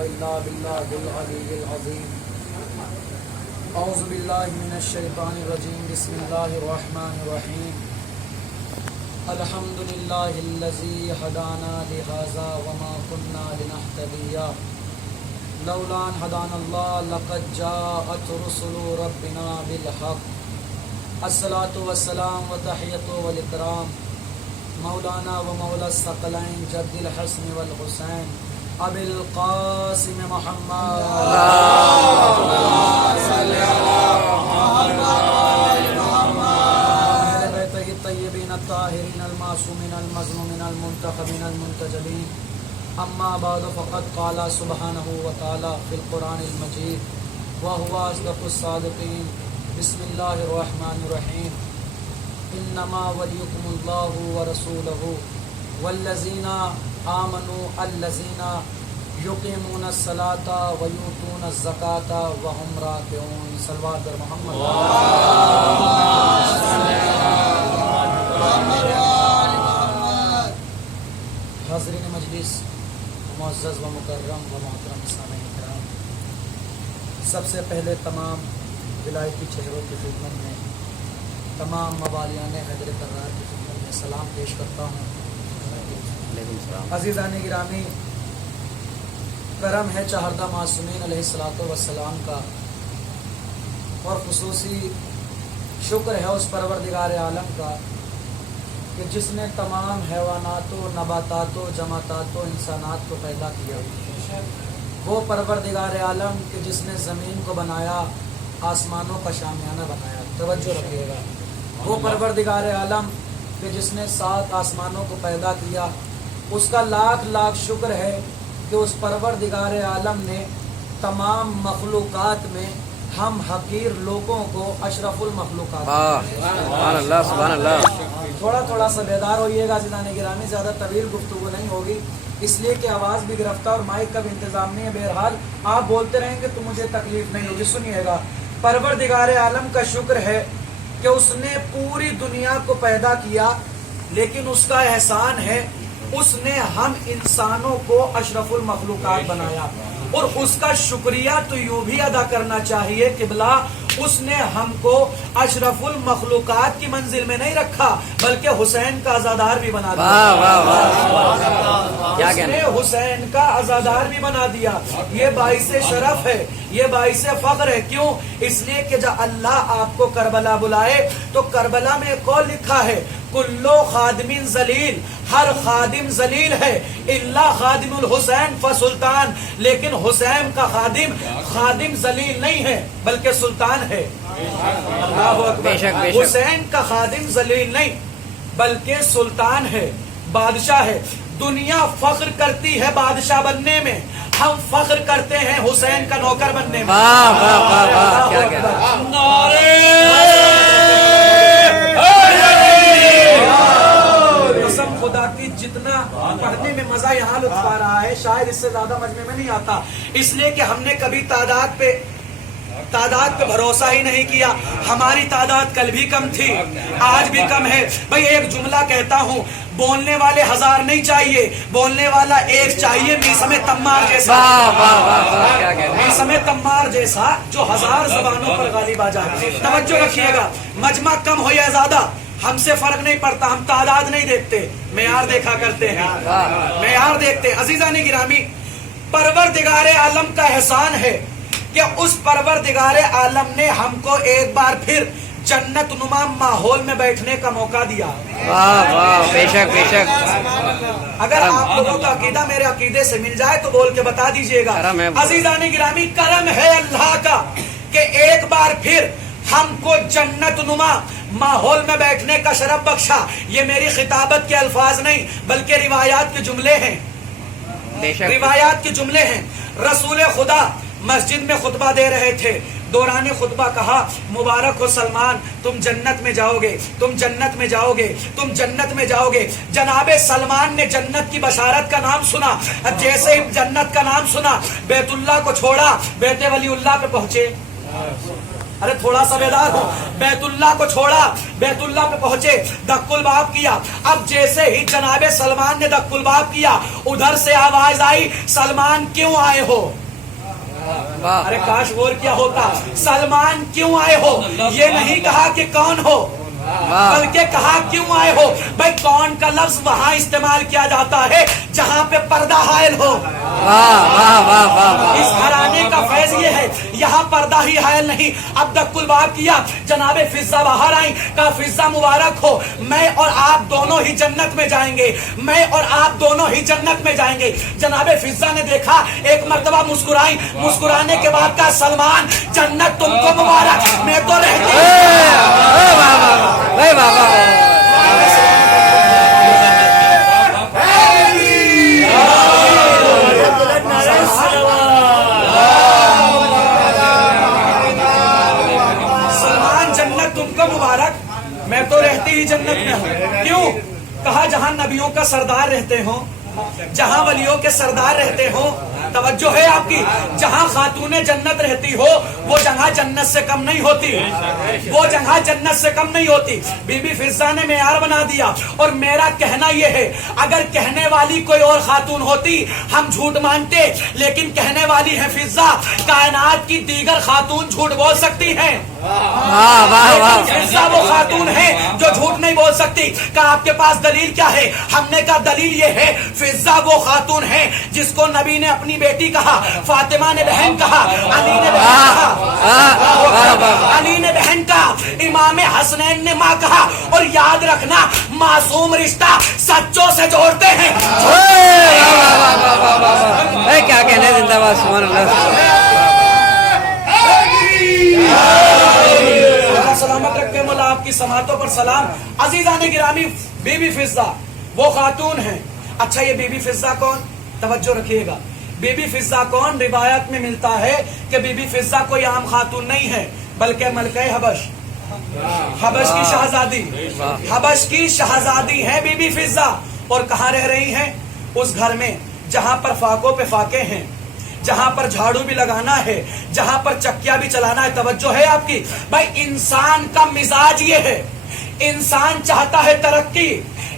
إلا بالله العلي العظيم. أعوذ بالله من الشيطان الرجيم. بسم الله الرحمن الرحيم. الحمد لله الذي هدانا لهذا وما كنا لنهتدي لولا أن هدانا الله لقد جاءت رسل ربنا بالحق. الصلاة والسلام وتحية والإكرام مولانا ومولا الثقلين جد الحسن والحسين أبي القاسم محمد أهل بيته الطيبين الطاهرين المعصومين المظلومين المنتخبين المنتجبين. أما بعد فقد قال سبحانه وتعالى في القرآن المجيد وهو أصدق الصادقين. بسم الله الرحمن الرحيم. انما وليكم الله ورسوله والذين آمنوا الذين يقيمون الصلاة ويؤتون الزكاة وهم راكعون. صلوات بر محمد. حاضرین مجلس معزز و مکرم و محترم سامعین کرام، سب سے پہلے تمام ولایتی چہروں کی خدمت میں، تمام موالیان حیدر کرار کی خدمت میں سلام پیش کرتا ہوں. عزیزان گرامی، کرم ہے چہردہ معصومین علیہ الصلوۃ والسلام کا، اور خصوصی شکر ہے اس پروردگار عالم کا کہ جس نے تمام حیوانات و نباتات و جماعتات و انسانات کو پیدا کیا. وہ پروردگار عالم کہ جس نے زمین کو بنایا، آسمانوں کا شامیانہ بنایا. توجہ رکھیے گا. وہ پروردگار عالم کہ جس نے 7 آسمانوں کو پیدا کیا، اس کا لاکھ لاکھ شکر ہے کہ اس پروردگار عالم نے تمام مخلوقات میں ہم حقیر لوگوں کو اشرف المخلوقات. سبحان اللہ سبحان اللہ. تھوڑا سا بیدار ہوئیے گا عزیزان گرامی، زیادہ طویل گفتگو نہیں ہوگی اس لیے کہ آواز بھی گرفتہ اور مائک کا بھی انتظام نہیں ہے. بہرحال آپ بولتے رہیں گے تو مجھے تکلیف نہیں ہوگی. سنیے گا، پروردگار عالم کا شکر ہے کہ اس نے پوری دنیا کو پیدا کیا، لیکن اس کا احسان ہے اس نے ہم انسانوں کو اشرف المخلوقات بنایا. اور اس کا شکریہ تو یوں بھی ادا کرنا چاہیے کہ بلا اس نے ہم کو اشرف المخلوقات کی منزل میں نہیں رکھا بلکہ حسین کا عزادار بھی بنا دیا. اس نے حسین کا عزادار بھی بنا دیا. یہ باعث شرف ہے، یہ باعث فخر ہے. کیوں؟ اس لیے کہ جب اللہ آپ کو کربلا بلائے تو کربلا میں ایک قول لکھا ہے، کلو خادم ذلیل، ہر خادم ذلیل ہے الا خادم الحسین فسلطان. لیکن حسین کا خادم ذلیل نہیں ہے بلکہ سلطان ہے. اللہ اکبر. حسین کا خادم ذلیل نہیں بلکہ سلطان ہے، بادشاہ ہے. دنیا فخر کرتی ہے بادشاہ بننے میں، ہم فخر کرتے ہیں حسین کا نوکر بننے میں. قسم خدا کی جتنا پڑھنے میں مزہ یہاں لطف آ رہا ہے شاید اس سے زیادہ مجمع میں نہیں آتا. اس لیے کہ ہم نے کبھی تعداد پہ بھروسہ ہی نہیں کیا. ہماری تعداد کل بھی کم تھی، آج بھی کم ہے. بھئی ایک جملہ کہتا ہوں، بولنے والے 1000 نہیں چاہیے، بولنے والا ایک چاہیے. میسم تمار جیسا، میسم تمار جیسا جو 1000 زبانوں پر غالب آ جائے. توجہ رکھیے گا، مجمع کم ہو یا زیادہ ہم سے فرق نہیں پڑتا. ہم تعداد نہیں دیکھتے، معیار دیکھا کرتے ہیں، معیار دیکھتے ہیں. عزیزان گرامی، پروردگار عالم کا احسان ہے کہ اس پروردگار عالم نے ہم کو ایک بار پھر جنت نما ماحول میں بیٹھنے کا موقع دیا. بے شک بے شک. اگر آپ لوگوں کا عقیدہ میرے عقیدے سے مل جائے تو بول کے بتا دیجئے گا. عزیزان گرامی، کرم ہے اللہ کا کہ ایک بار پھر ہم کو جنت نما ماحول میں بیٹھنے کا شرف بخشا. یہ میری خطابت کے الفاظ نہیں بلکہ روایات کے جملے ہیں، روایات کے جملے ہیں. رسول خدا مسجد میں خطبہ دے رہے تھے. دوران خطبہ کہا، مبارک ہو سلمان، تم جنت میں جاؤ گے، تم جنت میں جاؤ گے، تم جنت میں جاؤ گے. جناب سلمان نے جنت کی بشارت کا نام سنا. جیسے ہی جنت کا نام سنا، بیت اللہ کو چھوڑا، بیت ولی اللہ پہ پہنچے. अरे थोड़ा सा बेदार हो। बैतुल्ला को छोड़ा, बैतुल्ला पे पहुंचे, दक्कुल बाब किया। अब जैसे ही जनाबे सलमान ने दक्कुल बाब किया, उधर से आवाज आई, सलमान क्यों आए हो? वाह अरे काश गौर किया होता, सलमान क्यों आए हो, ये नहीं कहा कि कौन हो, वाह बल्कि कहा क्यों आए हो। भाई कौन का लफ्ज वहां इस्तेमाल किया जाता है जहां पे पर्दा हायल हो। वाह वाह वाह वाह इस घराने का फैज ये है, यहाँ पर्दा ही हायल नहीं। अब दक्कुल बाब किया, जनाबे फिजा बाहर आई, कहा फिजा मुबारक हो, मैं और आप दोनों ही जन्नत में जाएंगे, मैं और आप दोनों ही जन्नत में जाएंगे। जनाबे फिजा ने देखा, एक मर्तबा मुस्कुराई, मुस्कुराने के बाद कहा सलमान जन्नत तुमको मुबारक, मैं तो रहती भाई बाबा सलमान जन्नत तुमको मुबारक, मैं तो रहती ही जन्नत में हूँ। क्यों? कहा जहां नबियों का सरदार रहते हो, जहां वलियों के सरदार रहते हो, तवज्जो है आपकी, जहां खातूने जन्नत रहती हो वो जगह जन्नत से कम नहीं होती, वो जगह जन्नत से कम नहीं होती। बीबी फिजा ने मेयार बना दिया। और मेरा कहना यह है, अगर कहने वाली कोई और खातून होती हम झूठ मानते, लेकिन कहने वाली है फिजा, कायनात की दीगर खातून झूठ बोल सकती हैं, वाह वाह वाह फिजा वो खातून है जो झूठ नहीं बोल सकती। कहा आपके पास दलील क्या है? हमने कहा दलील ये है, फिजा वो खातून है जिसको नबी ने अपनी बेटी कहा, फातिमा ने बहन कहा, अली ने बहन कहा, अली ने बहन कहा, इमाम हसनैन ने माँ कहा। और याद रखना, मासूम रिश्ता सच्चों से जोड़ते हैं। क्या कहने, जिंदाबाद सुभान अल्लाह। सलामत रखे मौला, आपकी समातों पर सलाम। अजीजाने गिरामी, बीबी फिजा वो खातून है। अच्छा ये बीबी फिजा कौन? तवज्जो रखिएगा, बीबी फिजा कौन? रिवायत में मिलता है कि बीबी फिजा कोई आम खातून नहीं है, बल्कि मलके हबश, हबश की शहजादी, हबश की शहजादी है बीबी फिजा। और कहाँ रह रही हैं? उस घर में जहां पर फाकों पे फाके हैं, जहां पर झाड़ू भी लगाना है, जहां पर चक्किया भी चलाना है। तवज्जो है आपकी। भाई इंसान का मिजाज ये है, इंसान चाहता है तरक्की,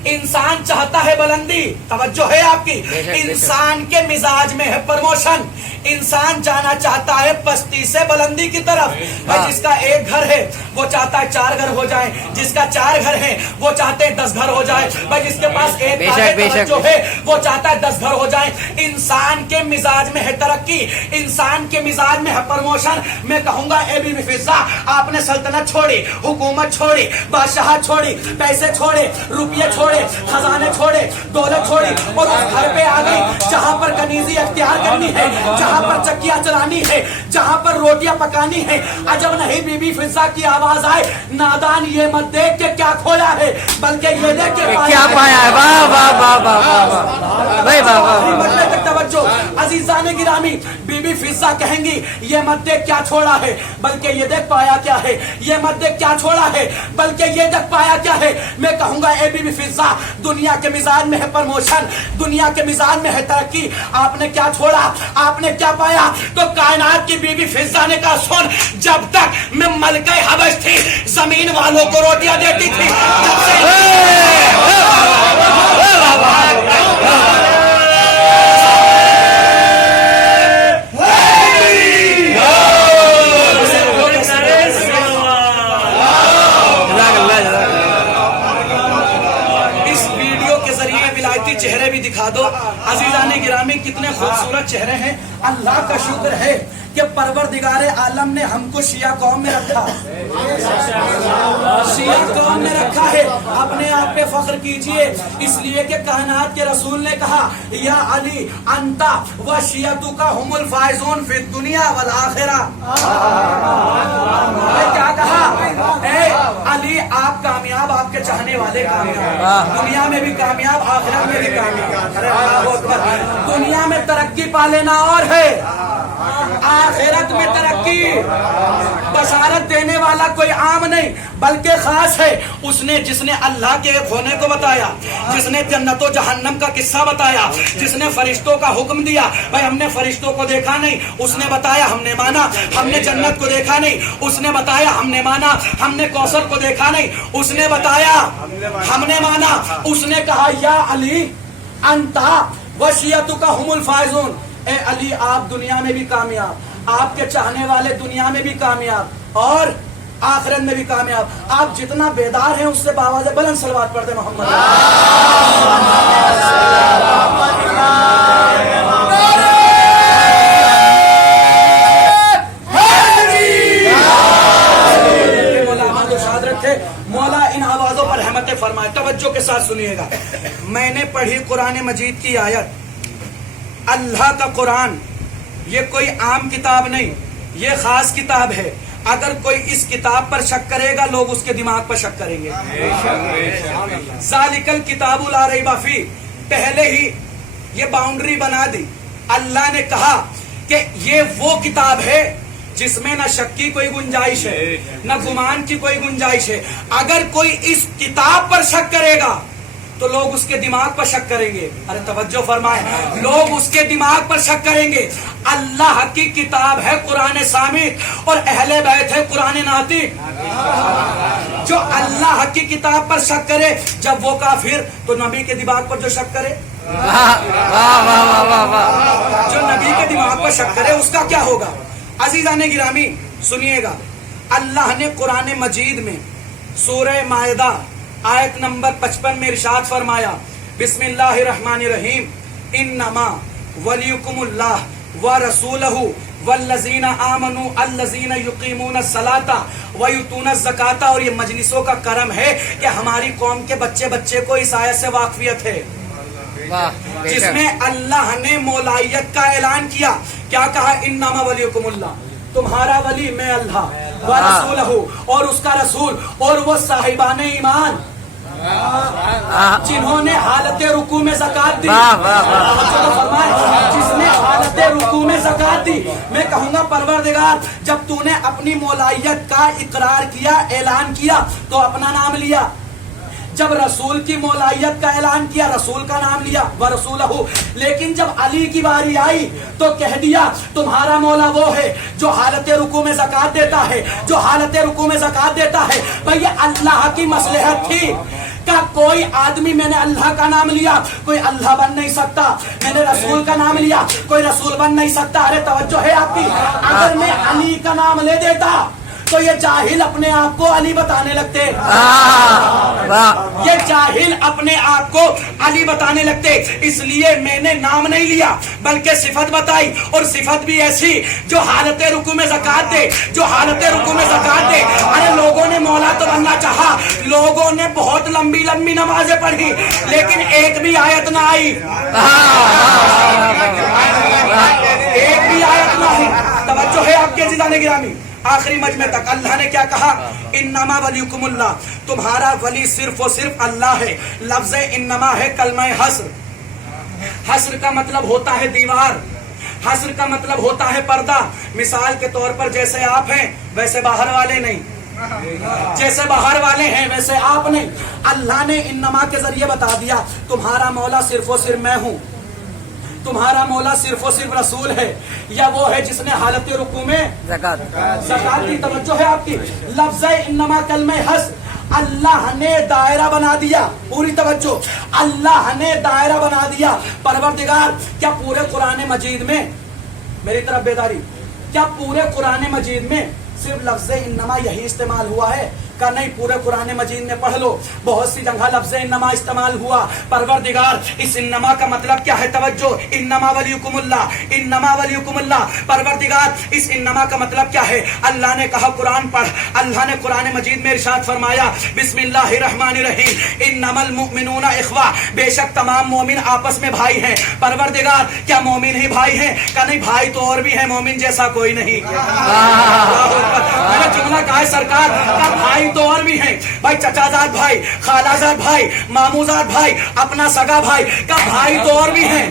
इंसान चाहता है बुलंदी। तवज्जो है आपकी। इंसान के मिजाज में है प्रमोशन, इंसान जाना चाहता है पस्ती से बुलंदी की तरफ। भाई जिसका एक घर है वो चाहता है 4 घर हो जाए, जिसका 4 घर है वो चाहते हैं 10 घर हो जाए। भाई जिसके पास एक घर जो है वो चाहता है 10 घर हो जाए। इंसान के मिजाज में है तरक्की, इंसान के मिजाज में है प्रमोशन। मैं कहूंगा ए बीबी फिजा, आपने सल्तनत छोड़ी, हुकूमत छोड़ी, बादशाह छोड़ी, पैसे छोड़े, रुपये छोड़े, खजाने छोड़े, दौलत छोड़ी और उस घर पे आ गई जहां पर कनीजी अख्तियार करनी है, जहां पर चक्कियां चलानी है, जहां पर रोटियां पकानी है। अजब नहीं बीबी फिजा की आवाज आए, नादान ये मत देख के क्या खोया है, बल्कि ये देख के क्या पाया है। वाह वाह वाह वाह वाह भाई वाह। तक तवज्जो। अजीजाने गिरामी, बीबी फिजा कहेंगी ये मत देख क्या छोड़ा है, बल्कि ये देख पाया क्या है, ये मत देख क्या छोड़ा है, बल्कि ये देख पाया क्या है। मैं कहूंगा ए बीबी फिजा, दुनिया के मिजाज में है प्रमोशन, दुनिया के मिजाज में है तरक्की, आपने क्या छोड़ा, आपने क्या पाया? तो कायनात की बीबी फिजा ने कहा सुन, जब तक मैं मलके हबश थी जमीन वालों को रोटियां देती थी, जब से चेहरे भी दिखा दो। अजीजाने गिरामी, कितने खूबसूरत चेहरे हैं। अल्लाह का शुक्र है कि परवरदिगारे आलम ने हमको शिया कौम में रखा, शिया कौम में रखा है। अपने आप पे फख्र कीजिए, इसलिए कि कायनात के रसूल ने कहा या अली अंता व शियतु का हुमुल फाइजून फिद दुनिया वल आखिरा। क्या कहा? ए अली आप कामयाब, आपके चाहने वाले कामयाब, दुनिया में भी कामयाब, आखिरत में भी कामयाब। अरे दुनिया में तरक्की पा लेना और है, आखिरत में तरक्की। बशारत देने वाला कोई आम नहीं बल्कि खास है। उसने जिसने अल्लाह के एक होने को बताया, जिसने जन्नत और जहन्नम का किस्सा बताया, जिसने फरिश्तों का हुक्म दिया, भाई हमने फरिश्तों को देखा नहीं, उसने बताया हमने माना। हमने जन्नत को देखा नहीं, उसने बताया हमने माना। हमने कौसर को देखा नहीं, उसने बताया हमने माना। उसने कहा या अली अंता वशियतु का हुमुल फाइजून, ए अली आप दुनिया में भी कामयाब, आपके चाहने वाले दुनिया में भी कामयाब और आखिरत में भी कामयाब। आप जितना बेदार हैं उससे बावाज़ बुलंद सलवात पढ़ते मोहम्मद। मौला इन आवाजों पर रहमतें फरमाए। तवज्जो के साथ सुनिएगा। मैंने पढ़ी कुरान मजीद की आयत, अल्लाह का कुरान ये कोई आम किताब नहीं, ये खास किताब है। अगर कोई इस किताब पर शक करेगा लोग उसके दिमाग पर शक करेंगे। ज़ालिकल किताबुल ला रैब फीह, पहले ही ये बाउंड्री बना दी। अल्लाह ने कहा कि ये वो किताब है जिसमें न शक की कोई गुंजाइश है, न गुमान की कोई गुंजाइश है। अगर कोई इस किताब पर शक करेगा तो लोग उसके दिमाग पर शक करेंगे। अरे तवज्जो फरमाए, लोग उसके दिमाग पर शक करेंगे। अल्लाह की किताब है कुरान सामित और अहले बैत है कुरान नातिक। जो अल्लाह की किताब पर शक करे जब वो काफिर, तो नबी के दिमाग पर जो शक करे, जो नबी के दिमाग पर शक करे उसका क्या होगा। अजीजाने गिरामी सुनिएगा, अल्लाह ने कुरान मजीद में सूरह मायदा आयत नंबर 55 में इरशाद फरमाया, बिस्मिल्लाहिर्रहमानिर्रहीम, इन्नमा वलियुकुमुल्लाह व रसूलहु वल्लज़ीना आमनू अल्लज़ीना युकीमून सलाता व युतून ज़काता। और ये मजलिसों का करम है कि हमारी कौम के बच्चे बच्चे को इस आयत से वाकफियत है, जिसमें अल्लाह ने मौलाइयत का ऐलान किया। क्या कहा, इन्नमा वलियुकुमुल्लाह, तुम्हारा वली मैं अल्लाह, व रसूलहु और उसका रसूल, और वो साहिबाने ईमान जिन्होंने हालते रुकू में ज़कात दी। जिसने हालते रुकू में ज़कात दी। मैं कहूंगा परवरदिगार, जब तूने अपनी मौलाइयत का इकरार किया, ऐलान किया, तो अपना नाम लिया। जब रसूल की मौलाइयत का ऐलान किया, रसूल का नाम लिया, व रसूलहु। लेकिन जब अली की बारी आई तो कह दिया तुम्हारा मौला वो है जो हालत रुकू में ज़कात देता है, जो हालत रुकू में ज़कात देता है। भैया अल्लाह की मसलहत थी का कोई आदमी, मैंने अल्लाह का नाम लिया, कोई अल्लाह बन नहीं सकता। मैंने रसूल का नाम लिया, कोई रसूल बन नहीं सकता। अरे तवज्जो है आपकी। अगर मैं अली का नाम ले देता तो ये जाहिल अपने आप को अली बताने लगते। ये जाहिल अपने आप को अली बताने लगते। इसलिए मैंने नाम नहीं लिया बल्कि सिफत बताई, और सिफत भी ऐसी जो हालत रुकू में ज़कात दे, जो हालत रुकू में ज़कात दे। अरे लोगों ने मौला तो बनना चाहा, लोगों ने बहुत लंबी लंबी नमाजें पढ़ी, लेकिन एक भी आयत ना आई, एक भी आयत ना आई। तवज्जो है आपके जिदाने गिरामी। आखिरी मजमे तक अल्लाह ने क्या कहा, इन्नमा वलियुकुमुल्लाह, तुम्हारा वली सिर्फ और सिर्फ अल्लाह है। लफ्ज़ इन्नमा है कलमा हस्र। हस्र का मतलब होता है दीवार, हस्र का मतलब होता है पर्दा। मिसाल के तौर पर जैसे आप हैं वैसे बाहर वाले नहीं, जैसे बाहर वाले हैं वैसे आप नहीं। अल्लाह ने इन्नमा के जरिए बता दिया तुम्हारा मौला सिर्फ और सिर्फ मैं हूं, तुम्हारा मौला सिर्फ और सिर्फ रसूल है, या वो है जिसने हालत रुकू में ज़कात दी। तवज्जो है आपकी। लफ्ज़ इन्नमा कलमे हस्र, अल्लाह ने दायरा बना दिया। पूरी तवज्जो, अल्लाह ने दायरा बना दिया। परवरदिगार, क्या पूरे कुरान मजीद में, मेरी तरफ बेदारी, क्या पूरे कुरान मजीद में सिर्फ लफ्ज़ इन्नमा यही इस्तेमाल हुआ है? का नहीं, पूरे कुरान मजीद में पढ़ लो, बहुत सी जगह लफ्ज़ इन्नमा इस्तेमाल हुआ। परवरदिगार, इस इन्नमा का मतलब क्या है? तवज्जो, इन्नमा वलियुकुमुल्लाह, इन्नमा वलियुकुमुल्लाह। परवरदिगार, इस इन्नमा का मतलब क्या है? अल्लाह ने कहा कुरान पढ़। अल्लाह ने कुरान मजीद में इरशाद फरमाया, बिस्मिल्लाहिर्रहमानिर्रहीम, इन्नमल मुमिनूना इख्वा, बेशक तमाम मोमिन आपस में भाई हैं। परवरदिगार, क्या मोमिन ही भाई हैं? का नहीं, भाई तो और भी है, मोमिन जैसा कोई नहीं। मैंने जुमला कहा है सरकार का, भाई तो और भी हैं। भाई चचाजाद भाई, खालाजाद भाई, मामूजाद भाई, अपना सगा भाई का भाई तो और भी हैं।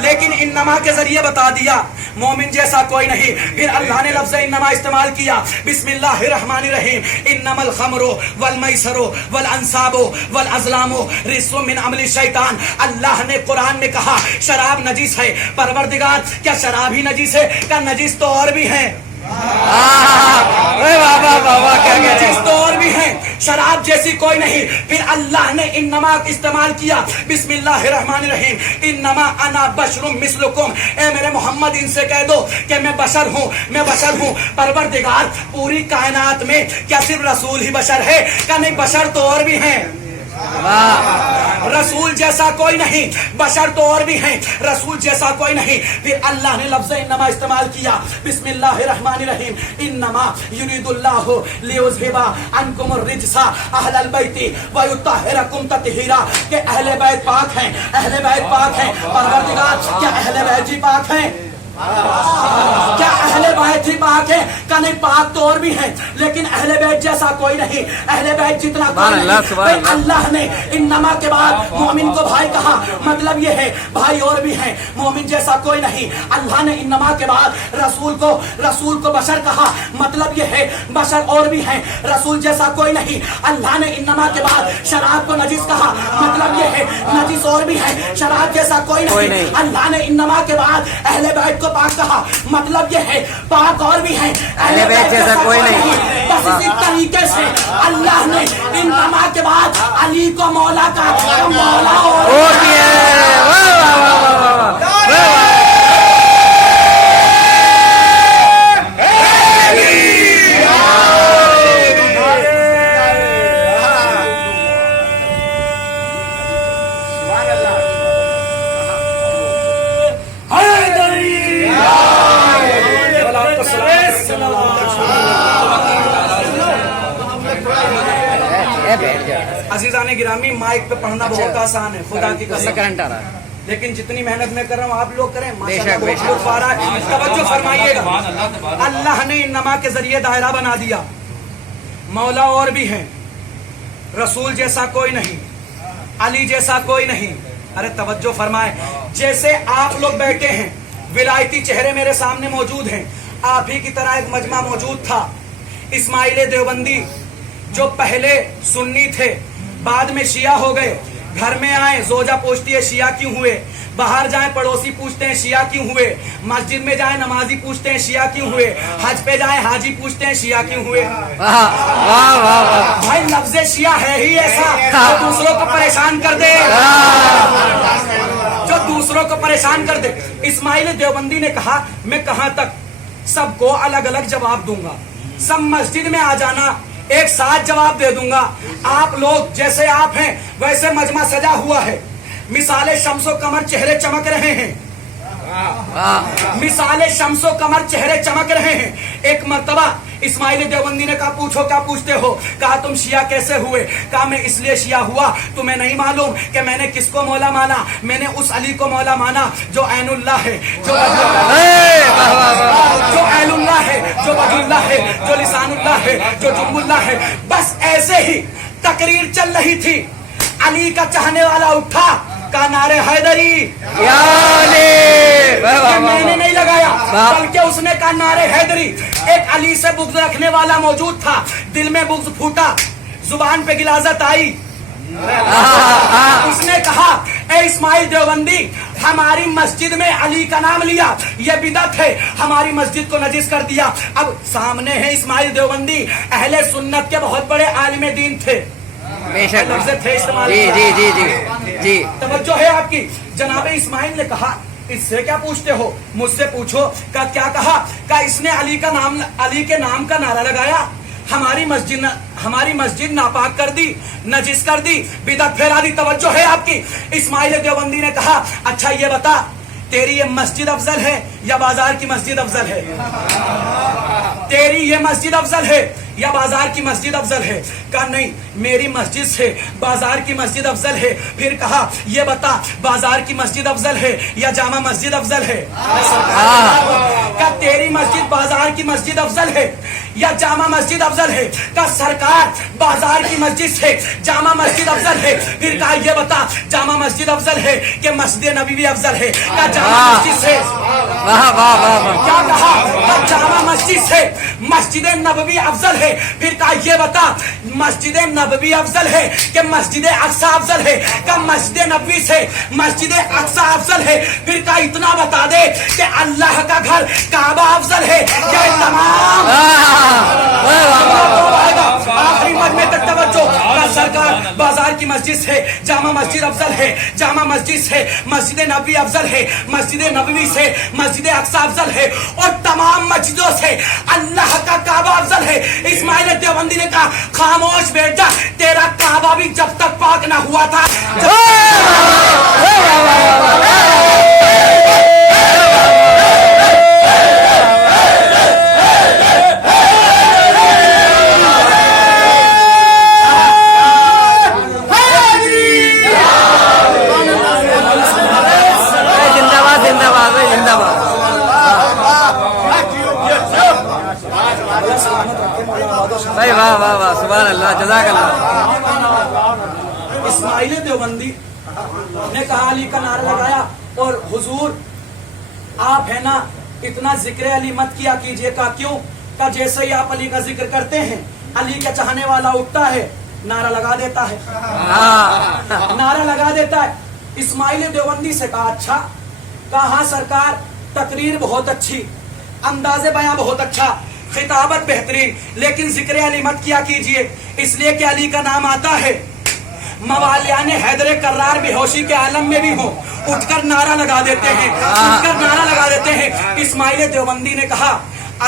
لیکن انما کے ذریعے بتا دیا مومن جیسا کوئی نہیں. پھر اللہ نے لفظ انما استعمال کیا. بسم اللہ الرحمن الرحیم. انما الخمر والمیسر والانصاب والازلام رجس من عمل الشیطان. اللہ نے قرآن میں کہا شراب نجیس ہے. پروردگار کیا شراب ہی نجیس ہے؟ کیا نجیس تو اور بھی ہیں؟ نجیس تو اور بھی ہیں، شراب جیسی کوئی نہیں. پھر اللہ نے انما استعمال کیا. بسم اللہ الرحمن الرحیم. انما انا بشر مثلکم. اے میرے محمد ان سے کہہ دو کہ میں بشر ہوں، میں بشر ہوں. پروردگار پوری کائنات میں کیا صرف رسول ہی بشر ہے؟ کیا نہیں بشر تو اور بھی ہیں؟ رسول جیسا کوئی نہیں، بشر تو اور بھی ہیں، رسول جیسا کوئی نہیں. پھر اللہ نے لفظ انما استعمال کیا. بسم اللہ الرحمن الرحیم. انما یرید اللہ لیذھب عنکم الرجس اہل البیت ویطہرکم تطہیرا. کہ اہل بیت پاک ہیں، اہل بیت پاک ہیں. پروردگار کیا اہل بیت جی پاک ہیں؟ کیا اہل بیت ہی پاک ہے؟ کہ نہیں پاک تو اور بھی ہیں، لیکن اہل بیت جیسا کوئی نہیں، اہل بیت جتنا کوئی نہیں. اللہ نے انما کے بعد مومن کو بھائی کہا. مطلب یہ ہے بھائی اور بھی ہیں، مومن جیسا کوئی نہیں. اللہ نے انما کے بعد رسول کو بشر کہا. مطلب یہ ہے بشر اور بھی ہیں، رسول جیسا کوئی نہیں. اللہ نے انما کے بعد شراب کو نجس کہا. مطلب یہ ہے نجس اور بھی ہیں، شراب جیسا کوئی نہیں. اللہ نے انما کے بعد اہل بیت پاک کہا. مطلب یہ ہے پاک اور بھی ہیں، اہل بیت جیسا کوئی نہیں. بس اسی طریقے سے اللہ نے انما کے بعد علی کو مولا کا مولا اور عزیزان گرامی. مائک پہ پڑھنا بہت آسان ہے، خدا کی قسم، لیکن جتنی محنت میں کر رہا ہوں آپ لوگ کریں. ماشاءاللہ بہت لطف آ رہا ہے. توجہ فرمائیے گا. اللہ نے انما کے ذریعے دائرہ بنا دیا. مولا اور بھی ہیں، رسول جیسا کوئی نہیں، علی جیسا کوئی نہیں. ارے توجہ فرمائے. جیسے آپ لوگ بیٹھے ہیں، ولایتی چہرے میرے سامنے موجود ہیں. آپ ہی کی طرح ایک مجمع موجود تھا، اسماعیل دیوبندی، جو پہلے سنی تھے بعد میں شیعہ ہو گئے. گھر میں آئیں زوجہ پوچھتی ہے شیعہ کیوں ہوئے، باہر جائیں پڑوسی پوچھتے ہیں شیعہ کیوں ہوئے، مسجد میں جائیں نمازی پوچھتے ہیں شیعہ کیوں ہوئے، حج پہ جائیں حاجی پوچھتے ہیں شیعہ کیوں ہوئے. بھائی لفظ شیعہ ہے ہی ایسا جو دوسروں کو پریشان کر دے، جو دوسروں کو پریشان کر دے. اسماعیل دیوبندی نے کہا میں کہاں تک سب کو الگ الگ جواب دوں گا، سب مسجد میں آ جانا ایک ساتھ جواب دے دوں گا. آپ لوگ جیسے آپ ہیں ویسے مجمع سجا ہوا ہے. مثال شمس و قمر چہرے چمک رہے ہیں، مثال شمس و قمر چہرے چمک رہے ہیں. ایک مرتبہ اسماعیل دیوبندی نے کہا پوچھو کیا پوچھتے ہو. کہا تم شیعہ کیسے ہوئے. کہا میں اس لیے شیعہ ہوا تمہیں نہیں معلوم کہ میں نے کس کو مولا مانا. میں نے اس علی کو مولا مانا جو عین اللہ ہے، جو عین اللہ ہے، جو وجہ اللہ ہے، جو لسان اللہ ہے، جو جنب اللہ ہے. بس ایسے ہی تقریر چل رہی تھی، علی کا چاہنے والا اٹھا کا نعرے حیدری. میں نے نہیں لگایا بلکہ اس نے کہا نعرے حیدری. ایک علی سے بغض رکھنے والا موجود تھا، دل میں بغض پھوٹا، زبان پہ غلاظت آئی. اس نے کہا اے اسماعیل دیوبندی ہماری مسجد میں علی کا نام لیا، یہ بدعت ہے، ہماری مسجد کو نجس کر دیا. اب سامنے ہے اسماعیل دیوبندی، اہل سنت کے بہت بڑے عالم دین تھے، لفظ تھے استعمال. جی توجہ ہے آپ کی. جناب اسماعیل نے کہا اس سے کیا پوچھتے ہو، مجھ سے پوچھو. کا کیا کہا؟ کہ اس نے علی کے نام کا نعرہ لگایا، ہماری مسجد ناپاک کر دی، نجس کر دی، بدعت پھیلا دی. توجہ ہے آپ کی. اسماعیل دیوبندی نے کہا اچھا یہ بتا تیری یہ مسجد افضل ہے یا بازار کی مسجد افضل ہے؟ تیری یہ مسجد افضل ہے یا بازار کی مسجد افضل ہے؟ کہا نہیں میری مسجد سے بازار کی مسجد افضل ہے. پھر کہا یہ بتا بازار کی مسجد افضل ہے یا جامع مسجد افضل ہے؟ کہا تیری مسجد بازار کی مسجد افضل ہے. یا جامع مسجد افضل ہے؟ کا سرکار بازار کی مسجد سے جامع مسجد افضل ہے؟ پھر کہا یہ بتا جامع مسجد افضل ہے کہ مسجد نبوی افضل ہے؟ کا جامع مسجد سے کیا کہا؟ کا جامع مسجد سے مسجد نبوی افضل ہے؟ پھر کہا یہ بتا مسجد نبوی افضل ہے کہ مسجد اقصی افضل ہے؟ کا مسجد نبوی سے مسجد اقصی افضل ہے؟ پھر کہا اتنا بتا دے کہ اللہ کا گھر کعبہ افضل ہے کیا؟ تمام آخری مجمع تک توجہ کا سرکار بازار کی مسجد سے جامع مسجد افضل ہے، جامع مسجد سے مسجد نبوی افضل ہے، مسجد نبوی سے مسجد اقصی افضل ہے، اور تمام مسجدوں سے اللہ کا کعبہ افضل ہے۔ اسماعیل دیوبندی نے کہا خاموش بیٹھ جا، تیرا کعبہ بھی جب تک پاک نہ ہوا تھا بھائی واہ واہ واہ سبحان اللہ جزاک اللہ۔ اسماعیل دیوبندی نے کہا علی کا نعرہ لگایا اور حضور آپ ہے نا اتنا ذکر علی مت کیا کیجئے کا کیوں؟ کہ جیسے ہی آپ علی کا ذکر کرتے ہیں علی کا چاہنے والا اٹھتا ہے نعرہ لگا دیتا ہے، نعرہ لگا دیتا ہے۔ اسماعیل دیوبندی سے کہا اچھا؟ کہا ہاں سرکار، تقریر بہت اچھی، انداز بیاں بہت اچھا، خطابت بہترین، لیکن ذکر علی مت کیا کیجئے، اس لیے کہ علی کا نام آتا ہے موالیان حیدر کرار بے ہوشی کے عالم میں بھی ہوں، اٹھ کر نعرہ لگا دیتے ہیں، اٹھ کر نعرہ لگا دیتے ہیں۔ اسماعیل دیوبندی نے کہا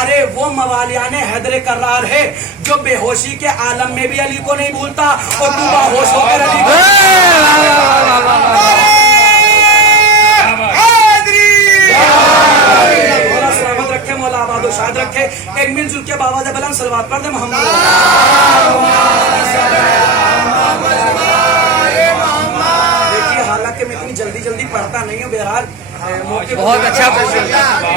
ارے وہ موالیان حیدر کرار ہے جو بے ہوشی کے عالم میں بھی علی کو نہیں بھولتا، اور تو باہوش ہو کر علی کو سلامت رکھے، مولا آباد و شاد رکھے۔ ایک مل جل کے بابا دے بلند صلوات پڑھ دے محمد۔ دیکھیے حالانکہ میں اتنی جلدی جلدی پڑھتا نہیں ہوں، بہرحال بہت اچھا،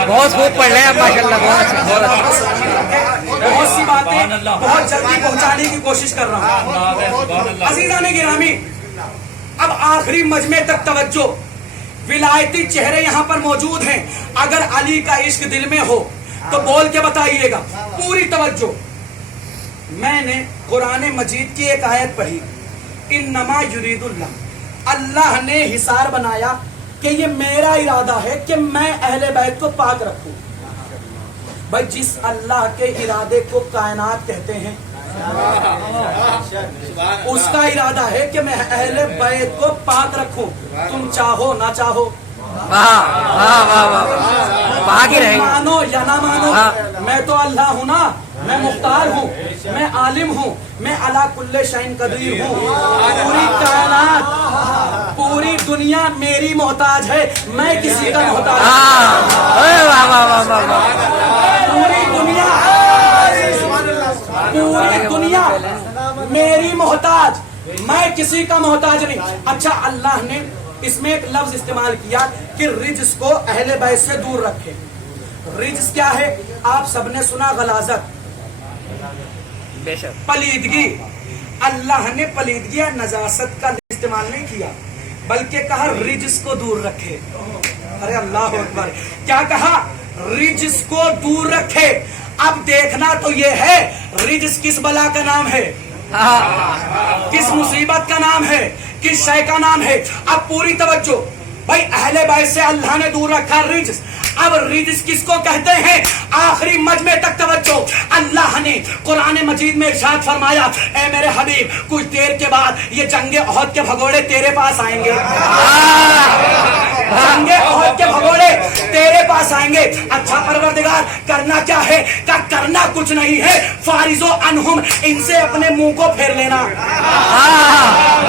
بہت خوب پڑھ رہے ہیں ماشاء اللہ، بہت اچھا، بہت اچھا۔ بہت سی باتیں بہت جلدی پہنچانے کی کوشش کر رہا ہوں۔ عزیزان گرامی، اب آخری مجمع تک توجہ، ولایتی چہرے یہاں پر موجود ہیں، اگر علی کا عشق دل میں ہو تو بول کے بتائیے گا، پوری توجہ۔ میں نے قرآن مجید کی ایک آیت پڑھی، انما یرید اللہ، اللہ نے حصار بنایا کہ یہ میرا ارادہ ہے کہ میں اہل بیت کو پاک رکھوں۔ بھائی جس اللہ کے ارادے کو کائنات کہتے ہیں اس کا ارادہ ہے کہ میں اہل بیت کو پاک رکھوں، تم چاہو نہ چاہو، پاک ہی رہیں گے، مانو یا نہ مانو، میں تو اللہ ہوں نا، میں مختار ہوں، میں عالم ہوں، میں علی کل شیء قدیر ہوں۔ پوری کائنات، پوری دنیا میری محتاج ہے، میں کسی کا محتاج پوری دنیا میری محتاج، میں کسی کا محتاج نہیں۔ اچھا اللہ نے اس میں ایک لفظ استعمال کیا کہ رجس کو اہل بیت سے دور رکھے۔ رجس کیا ہے؟ آپ سب نے سنا غلاظت، پلیدگی۔ اللہ نے پلیدگی یا نجاست کا استعمال نہیں کیا، بلکہ کہا رجس کو دور رکھے۔ ارے اللہ اکبر، کیا کہا؟ رجس کو دور رکھے۔ اب دیکھنا تو یہ ہے رجس کس بلا کا نام ہے، کس مصیبت کا نام ہے، کس شے کا نام ہے۔ اب پوری توجہ، بھائی اہل بیت سے اللہ نے دور رکھا رجس، اب رجس کس کو کہتے ہیں؟ آخری مجمع تک توجہ۔ اللہ نے قرآن مجید میں ارشاد فرمایا اے میرے حبیب کچھ دیر کے بعد یہ جنگ احد کے بھگوڑے تیرے پاس آئیں گے، جنگ احد کے بھگوڑے تیرے پاس آئیں گے۔ اچھا پروردگار کرنا کیا ہے؟ کہ کرنا کچھ نہیں ہے، فارض عنہم، ان سے اپنے منہ کو پھیر لینا،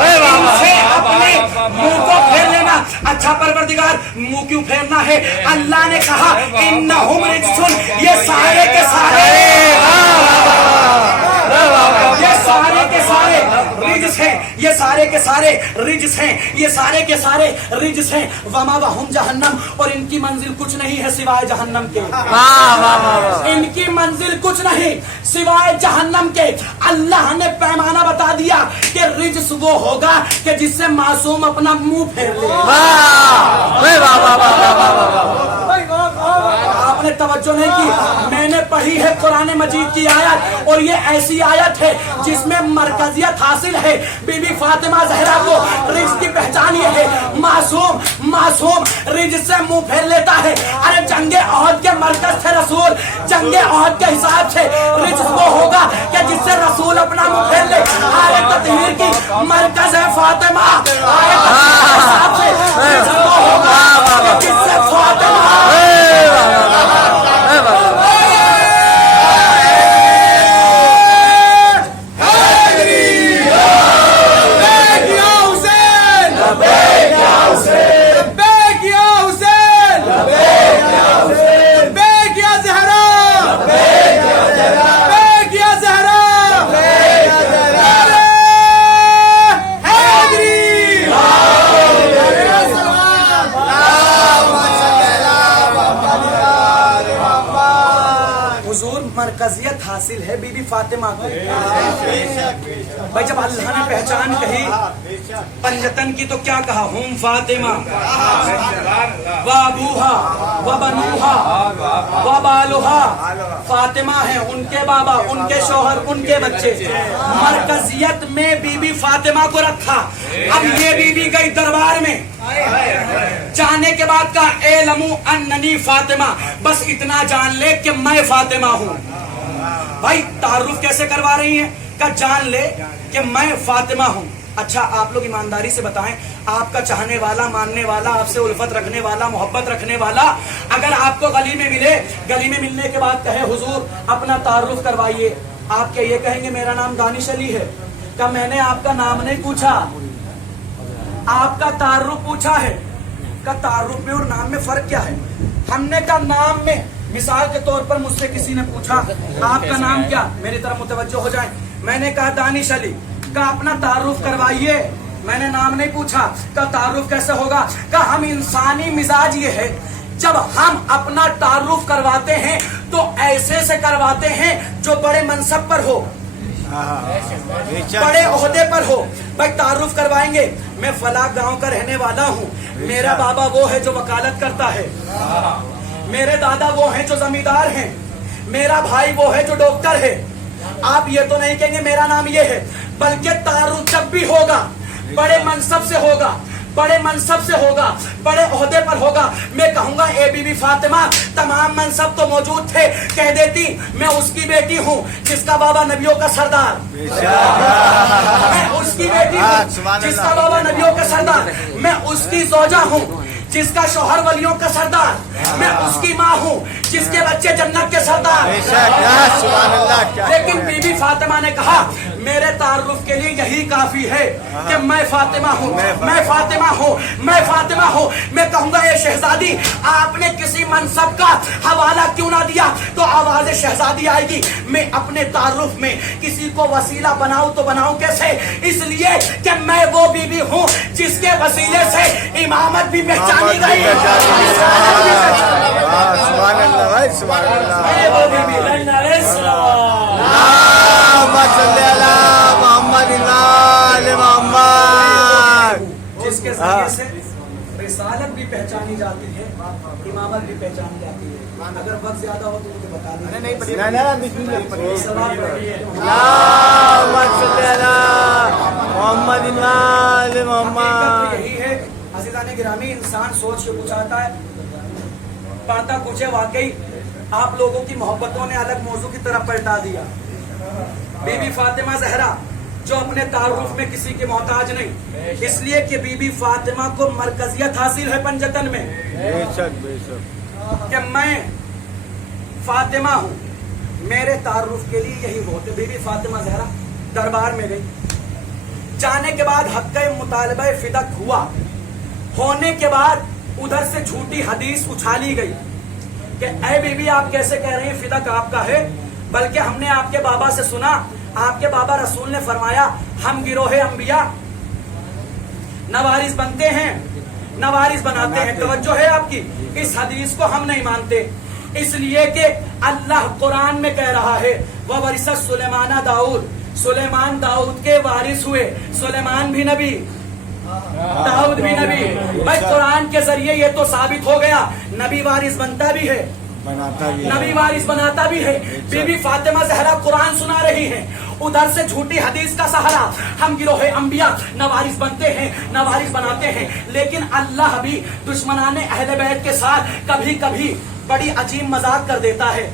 ان سے اپنے منہ کو پھیر لینا۔ اچھا پروردگار منہ کیوں پھیرنا ہے؟ اللہ نے کہا انہم رجسن، یہ سارے کے سارے رجس ہیں، ये सारे के सारे रिज्स हैं, ये सारे के सारे रिज्स हैं। वमा वहुम जहन्नम, और इनकी मंजिल कुछ नहीं है सिवाय जहन्नम के। वाह वाह वाह। इनकी मंजिल कुछ नहीं सिवाय जहन्नम के। अल्लाह ने पैमाना बता दिया कि रिज्स वो होगा कि जिससे मासूम अपना मुंह फेर ले। वाह वाह वाह वाह वाह वाह वाह। आपने तवज्जो नहीं की। मैंने पढ़ी है कुरान मजीद की आयत, और ये ऐसी आयत है जिसमें मरकजियत हासिल है। बीबी फातिमा जहरा को रिज्क की पहचान ये है, मासूम रिज्क से मुंह फेर लेता है। अरे जंगे ओहद के मरकज थे रसूल, जंगे ओहद के हिसाब से रिज्क वो होगा कि जिससे रसूल अपना मुंह फेर ले। आयत तत्हीर की मरकज है फातिमा, आयत तत्हीर के हिसाब से रिज्क वो होगा कि जिससे फातिमा मरकजियत हासिल है बीबी फातिमा को। भाई जब अल्लाह ने पहचान कही पंजतन की तो क्या कहा, हुम फातिमा व अबूहा व बनूहा व बालुहा। फातिमा है, उनके बाबा, उनके शौहर, उनके बच्चे। मरकजियत में बीबी फातिमा को रखा। अब ये बीबी गई दरबार में, जाने के बाद कहा एलमू अन्ननी फातिमा, बस इतना जान ले कि मैं फातिमा हूँ। भाई तारुफ कैसे करवा रही हैं? का जान ले कि मैं फातिमा हूँ। अच्छा आप लोग ईमानदारी से बताएं, आपका चाहने वाला, मानने वाला, आपसे उल्फत रखने वाला, मोहब्बत रखने वाला अगर आपको गली में मिले, गली में मिलने के बाद कहे हुजूर अपना तारुफ करवाइए, आप क्या ये कहेंगे मेरा नाम दानिश अली है? क्या मैंने आपका नाम नहीं पूछा, आपका तारुफ पूछा है? का तारुफ में और नाम में फर्क क्या है? हमने का नाम में, मिसाल के तौर पर मुझसे किसी ने पूछा आपका नाम क्या, मेरी तरफ मुतवज्जो हो जाए, मैंने कहा दानिश अली, का अपना तारुफ करवाइए, मैंने नाम नहीं पूछा। का तारुफ कैसे होगा? का हम इंसानी मिजाज ये है, जब हम अपना तारुफ करवाते हैं तो ऐसे से करवाते हैं जो बड़े मनसब पर हो, बड़े ओहदे पर हो। भाई तारुफ करवाएंगे, मैं फला गांव का रहने वाला हूँ, मेरा बाबा वो है जो वकालत करता है, मेरे दादा वो हैं जो जमींदार हैं, मेरा भाई वो है जो डॉक्टर है। आप ये तो नहीं कहेंगे मेरा नाम ये है, बल्कि तारुफ जब भी होगा बड़े मनसब से होगा, बड़े मनसब से होगा, बड़े ओहदे पर होगा। मैं कहूंगा ए बीबी फातिमा, तमाम मनसब तो मौजूद थे, कह देती मैं उसकी बेटी हूँ जिसका बाबा नबियों का सरदार, मैं उसकी बेटी हूँ जिसका बाबा नबियों का सरदार, मैं उसकी जोजा हूँ जिसका शौहर वलियों का सरदार, मैं उसकी माँ हूँ जिसके बच्चे जन्नत के सरदार। लेकिन बीबी फातिमा ने कहा मेरे तारुफ के लिए यही काफी है कि मैं फातिमा हूँ, मैं फातिमा हूँ, मैं फातिमा हूँ। मैं कहूंगा ये शहजादी, आपने किसी मनसब का हवाला क्यों ना दिया? तो आवाज शहजादी आएगी। मैं अपने तारुफ में किसी को वसीला बनाऊं तो बनाऊं कैसे? इसलिए कि मैं वो बीबी हूँ जिसके वसीले से इमामत भी पहचानी गई। मैं वो बीबी जिसके जरिए से रिसालत भी पहचानी जाती है, इमामत भी पहचानी जाती है। अगर वक्त ज्यादा हो तो मुझे बता दें। यही है अज़ीज़ान गिरामी, इंसान सोच के पूछाता है, पढ़ता पूछे। वाकई आप लोगों की मोहब्बतों ने अलग मौजू की तरफ पलटा दिया। बीबी फातिमा जहरा जो अपने तारुफ में किसी के मोहताज नहीं, इसलिए कि बीबी फातिमा को मरकजियत हासिल है पंजतन में। बेशक बेशक कि मैं फातिमा हूँ, मेरे तारुफ के लिए यही बहुत है। बीबी फातिमा जहरा दरबार में गई, जाने के बाद हक़ मुतालबा फिदक हुआ, होने के बाद उधर से झूठी हदीस उछाली गई कि ऐ बीबी आप कैसे कह रहे हैं फिदक आपका है, बल्कि हमने आपके बाबा से सुना, आपके बाबा रसूल ने फरमाया हम गिरोहे अंबिया न वारिस बनते हैं न वारिस बनाते हैं। तवज्जो है आपकी, इस हदीस को हम नहीं मानते, इसलिए कि अल्लाह कुरान में कह रहा है वरिसा सुलेमाना दाऊद, सुलेमान दाऊद के वारिस हुए। सुलेमान भी नबी, दाऊद भी नबी। भाई कुरान के जरिए ये तो साबित हो गया नबी वारिस बनता भी है, नबी वारिस बनाता भी है। बीबी फातिमा ज़हरा कुरान सुना रही हैं, उधर से झूठी हदीस का सहारा हम गिरोह अंबिया न वारिस बनते हैं न वारिस बनाते हैं। लेकिन अल्लाह भी दुश्मनाने अहले बैत के साथ कभी कभी बड़ी अजीब मजाक कर देता है।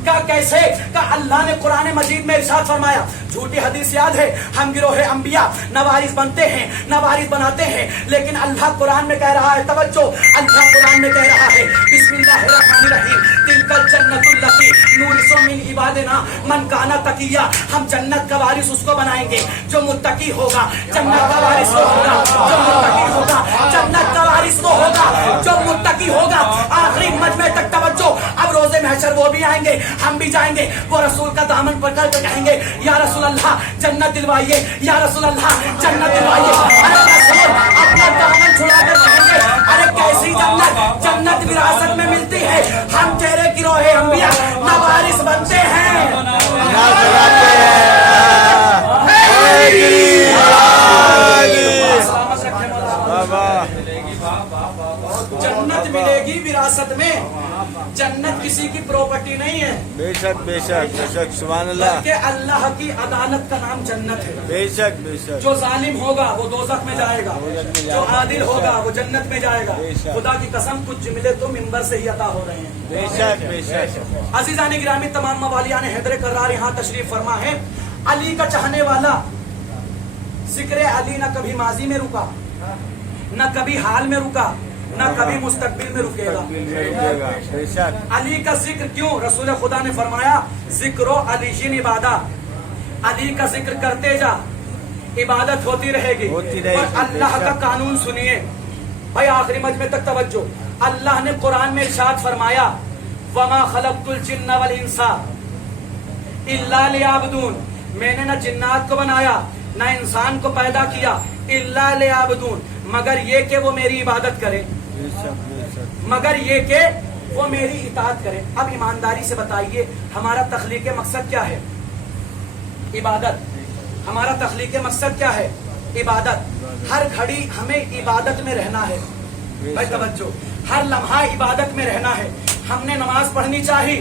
का कैसे का अल्लाह ने कुरान मजीद में इरशाद फरमाया, झूठी हदीस याद है, हम गिरोह अंबिया न वारिस बनते हैं न वारिस बनाते हैं। लेकिन अल्लाह कुरान में कह रहा है, तवज्जो, अल्लाह कुरान में कह रहा है बिस्मिल्लाहिर्रहमानिर्रहीम तिलकल जन्नतुल लती नूरिसु मिन इबादिना मन काना तकिया। हम जन्नत का वारिस उसको बनाएंगे जो मुत्तकी होगा, जन्नत का वारिस वो होगा जो मुत्तकी होगा, जन्नत का वारिस वो होगा जो मुत्तकी होगा। आखिरी मजमे तक तवज्जो। अब रोजे महशर वो भी आएंगे, हम भी जाएंगे, वो रसूल का दामन पकड़ कर कहेंगे या रसूल अल्लाह जन्नत दिलवाइए, या रसूल अल्लाह जन्नत दिलवाइए। अरे रसूल अपना दामन छुड़ा कर कहेंगे अरे कैसी जन्नत, जन्नत विरासत में मिलती है, हम तेरे गिरोह अंबिया न वारिस बनते हैं। जन्नत मिलेगी विरासत में, जन्नत किसी की प्रॉपर्टी नहीं है। बेशक बेशक बेशक सुभान अल्लाह। बल्कि अल्लाह की अदालत का नाम जन्नत है। बेशक बेशक। जो जालिम होगा वो दोज़ख में जाएगा, जो आदिल होगा वो जन्नत में जाएगा। खुदा की कसम कुछ जुमले तो मिंबर से ही अता हो रहे हैं। बेशक बेशक। अजीज़ान गिरामी, तमाम मवालियान हैदर करार यहाँ तशरीफ फरमा है। अली का चाहने वाला जिक्र अली न कभी माजी में रुका, न कभी हाल में रुका, न कभी मुस्तकबिल में रुकेगा। बेशक। अली का जिक्र क्यों? रसूल खुदा ने फरमाया जिक्रो अली जिन इबादा, अली का जिक्र करते जा, इबादत होती रहेगी। और अल्लाह का कानून सुनिए भाई, आखिरी मजमे तक तवज्जो। अल्लाह ने कुरान में इरशाद फरमाया वमा खलक़तुल जिन्ना वल इंसा इल्ला लियाबुदून, मैंने न जिन्नात को बनाया न इंसान को पैदा किया, इल्ला लियाबुदून, मगर ये कि वो मेरी इबादत करें, मगर ये कि वो मेरी इताअत करें। अब ईमानदारी से बताइए हमारा तख्लीक मकसद क्या है? इबादत। हमारा तख्लीक मकसद क्या है? इबादत। हर घड़ी हमें इबादत में रहना है भाई, तवज्जो, हर लम्हा इबादत में रहना है। हमने नमाज पढ़नी चाहिए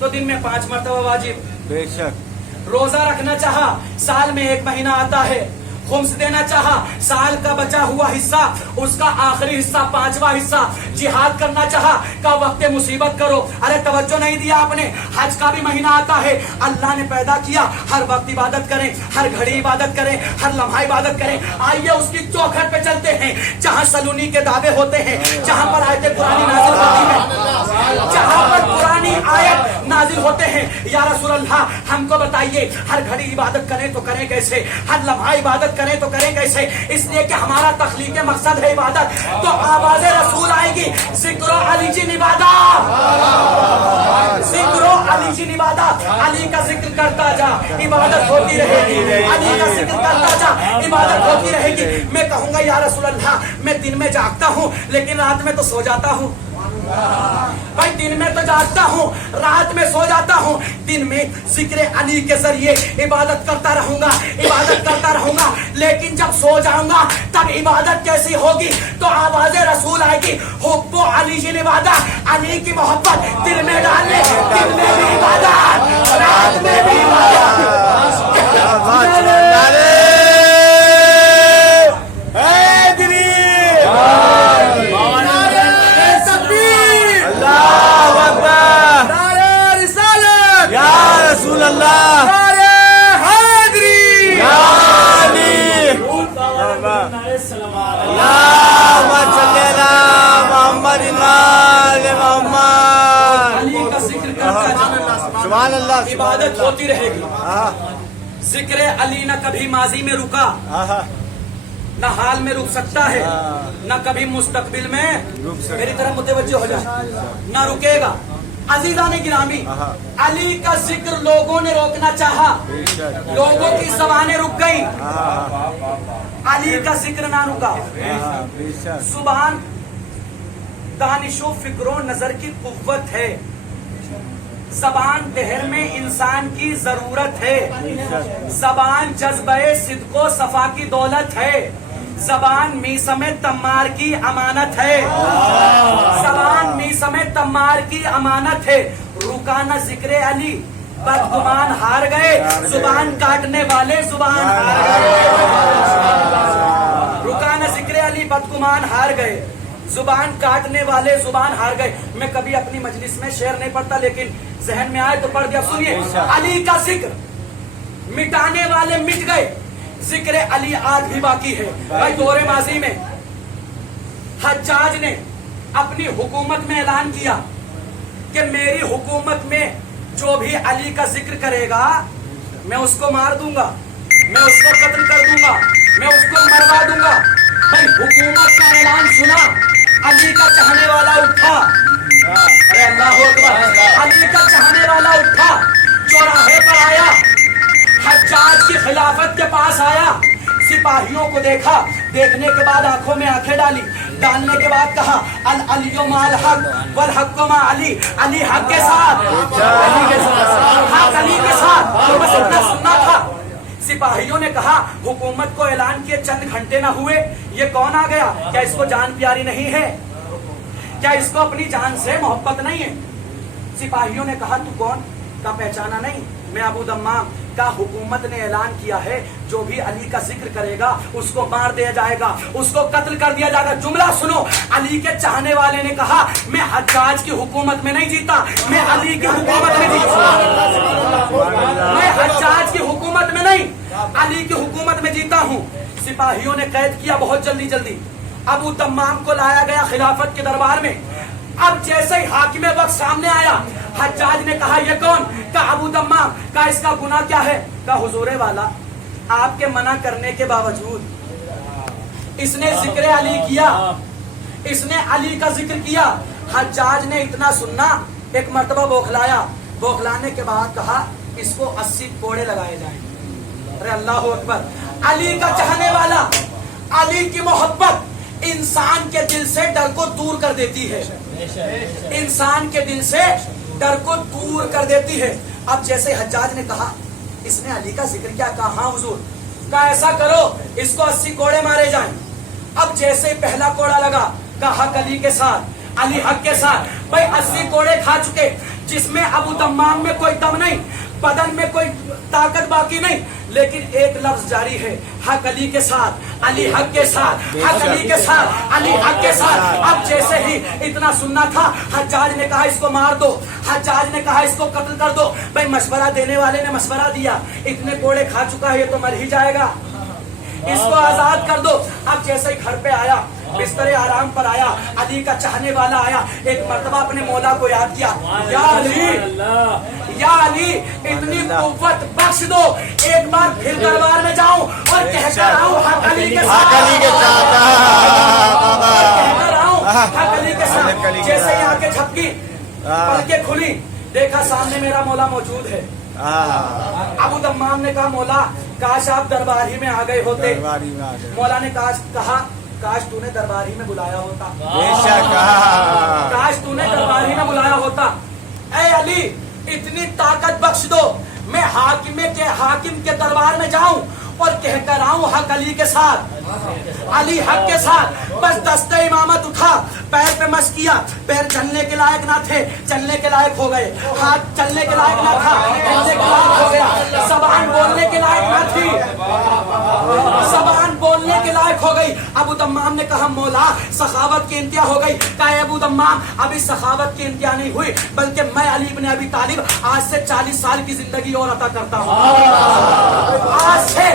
तो दिन में 5 मरतबा वाजिब। बेशक। रोजा रखना चाहा साल में 1 महीना आता है। खुम्स देना चाहा साल का बचा हुआ हिस्सा, उसका आखिरी हिस्सा 5वां हिस्सा। जिहाद करना चाहा का वक्त मुसीबत करो। अरे तवज्जो नहीं दिया आपने, हज का भी महीना आता है। अल्लाह ने पैदा किया हर वक्त इबादत करें, हर घड़ी इबादत करें, हर लम्हा इबादत करें। आइए उसकी चौखट पे चलते हैं जहाँ सलूनी के दावे होते हैं, जहाँ पर आयत पुरानी नाजिल होती है, जहाँ पर पुरानी आयत नाजिल होते हैं। या रसूल अल्लाह हमको बताइए हर घड़ी इबादत करें तो करें कैसे, हर लम्हा इबादत करें तो करें कैसे? इसलिए कि हमारा तख्लीक मकसद है इबादत। तो आवाज़ रसूल आएगी जिक्रो अली जिन इबादत, जिक्रो अली जिन इबादत। अली का जिक्र करता जा, इबादत होती रहेगी। अली का जिक्र करता जा, इबादत होती रहेगी। मैं कहूंगा या रसूल अल्लाह मैं दिन में जागता हूँ लेकिन रात में तो सो जाता हूँ। भाई दिन में तो जागता हूँ, रात में सो जाता हूँ। दिन में जिक्र अली के जरिए इबादत करता रहूंगा, इबादत करता रहूंगा, लेकिन जब सो जाऊंगा तब इबादत कैसी होगी? तो आवाज़ रसूल आएगी हुब्बो अली जिन इबादत, अली की मोहब्बत दिल में डालने, दिन में भी इबादत, रात में भी इबादत। इबादत होती रहेगी। जिक्र अली न कभी माजी में रुका, न हाल में रुक सकता है, न कभी मुस्तकबिल में, मेरी तरफ मुतवज्जो हो जाए, न रुकेगा। अजीजा ने गिरामी, हाँ। अली का जिक्र लोगों ने रोकना चाहा, बेशक लोगों की जबानें रुक गई, हाँ अली का जिक्र ना रुका। हाँ बेशक जुबान दानिशो फिक्रो नजर की कुव्वत है, जबान दहर में इंसान की जरूरत है, जबान जज्बे सिद्को सफा की दौलत है, जबान मीसमे तम्मार की अमानत है, जबान मीसमे तम्मार की अमानत है। रुका न जिक्र अली बदगुमान हार गए, जुबान काटने वाले जुबान हार गए। रुका न जिक्र अली बदगुमान हार गए, जुबान काटने वाले जुबान हार गए। मैं कभी अपनी मजलिस में शेर नहीं पढ़ता, लेकिन जहन में आए तो पढ़ दिया। सुनिए, अली का जिक्र मिटाने वाले मिट गए, जिक्र अली आज भी बाकी है। भाई दौरे माजी में हज्जाज ने अपनी हुकूमत में ऐलान किया कि मेरी हुकूमत में जो भी अली का जिक्र करेगा मैं उसको मार दूंगा, मैं उसको कत्ल कर दूंगा, मैं उसको मरवा दूंगा। भाई हुकूमत का ऐलान सुना, अली का चाहने वाला उठा, अरे अल्लाह अकबर, अली का चाहने वाला उठा, चौराहे पर आया, हज्जाज की खिलाफत के पास आया, सिपाहियों को देखा, देखने के बाद आंखों में आंखें डाली, डालने के बाद कहा अल अलियो माल हक वल हक्को मा अली, अली हक के साथ, अली के साथ, हक अली के साथ। तो बस इतना सुनना था। सिपाहियों ने कहा हुकूमत को ऐलान किए चंद घंटे ना हुए, ये कौन आ गया? क्या इसको जान प्यारी नहीं है? क्या इसको अपनी जान से मोहब्बत नहीं है? सिपाहियों ने कहा तू कौन? का पहचाना नहीं, मैं अबू दम्माम का हुकूमत ने ऐलान किया है जो भी अली का जिक्र करेगा उसको मार दिया जाएगा, उसको कत्ल कर दिया जाएगा। जुमला सुनो, अली के चाहने वाले ने कहा मैं हज्जाज की हुकूमत में नहीं जीता, मैं अली की हुकूमत में जीता, मैं हज्जाज की हुकूमत में नहीं अली की हुकूमत में जीता हूँ। सिपाहियों ने कैद किया बहुत जल्दी जल्दी, अबू तम्माम को लाया गया खिलाफत के दरबार में। अब जैसे ही हाकिम वक्त सामने आया, हज्जाज ने कहा ये कौन? का अबू तम्माम। का इसका गुनाह क्या है? का हुजूरे वाला आपके मना करने के बावजूद इसने जिक्र अली किया, इसने अली का जिक्र किया। हज्जाज ने इतना सुनना, एक मर्तबा बौखलाया, बौखलाने के बाद कहा इसको 80 कोड़े लगाए जाएंगे। अरे अल्लाह अकबर, अली का चाहने वाला, अली की मोहब्बत इंसान के दिल से डर को दूर कर देती है, इंसान के दिल से डर को दूर कर देती है। अब जैसे हज्जाज ने कहा इसने अली का जिक्र क्या? कहा हाँ हुजूर। का ऐसा करो इसको 80 कोड़े मारे जाएं। अब जैसे पहला कोड़ा लगा, का हक अली के साथ, अली हक के साथ। भाई 80 कोड़े खा चुके, जिसमें अबू तम्माम में कोई दम नहीं, बदन में कोई ताकत बाकी नहीं, लेकिन एक लफ्ज जारी है, हक अली के साथ, अली हक के साथ, हक अली के साथ, अली हक के साथ। अब जैसे ही इतना सुनना था, हज्जाज ने कहा इसको मार दो, हज्जाज ने कहा इसको कत्ल कर दो। भाई मशवरा देने वाले ने मशवरा दिया, इतने कोड़े खा चुका है ये तो मर ही जाएगा, इसको आजाद कर दो। अब जैसे ही घर पे आया, बिस्तरे आराम पर आया, अली का चाहने वाला आया, एक मर्तबा अपने मौला को याद किया, या अली, या अली इतनी कुव्वत बख्श दो, एक बार फिर दरबार में जाऊं और कहकर आऊं हक अली के साथ, कहकर आऊं हक अली के साथ। जैसे ही आंखें झपकी, पलकें खुली, देखा सामने मेरा मौला मौजूद है। अबू दम्माम ने कहा मौला काश आप दरबार ही में आ गए होते। मौला ने कहा काश तूने दरबार ही में बुलाया होता, काश तूने दरबार ही में बुलाया होता। ऐ अली इतनी ताकत बख्श दो, मैं हाकिम के दरबार में जाऊं और कहकर आऊं हक अली के साथ, अली हक के साथ। बस दस्ते इमामत उठा, पैर पे मस किया, पैर चलने के लायक ना थे, चलने के लायक हो गए, हाथ चलने के लायक ना था, चलने के लायक हो गया, जबान बोलने के लायक ना थी, जबान बोलने के लायक हो गई। अबू दम्माम ने कहा मौला सखावत की इंतहा हो गई। कहा अबू दम्माम अभी सखावत की इंतहा नहीं हुई, बल्कि मैं अली इब्न अबी तालिब आज से 40 साल की जिंदगी और अता करता हूँ, आज से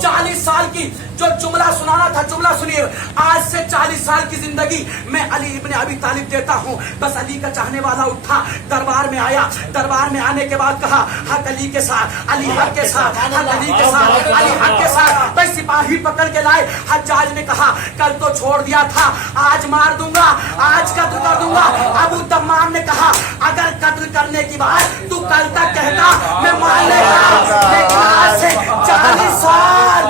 40 साल की जो जुमला सुनाना था जुमला सुनिए। आज से 40 साल की जिंदगी मैं अली इब्न अबी तालिब देता हूँ। बस अली का चाहने वाला उठा, दरबार में आया। दरबार में आने के बाद कहा हक अली के साथ, अली हक के साथ, हक अली के साथ, अली हक के साथ। भाई सिपाही पकड़ के लाए। हज्जाज ने कहा कल तो छोड़ दिया था, आज मार दूंगा, आज कत्ल कर दूंगा। अबू तम्माम ने कहा अगर कत्ल करने की बात तू कल तक कहता मैं मान लेता, लेकिन आज से 40 साल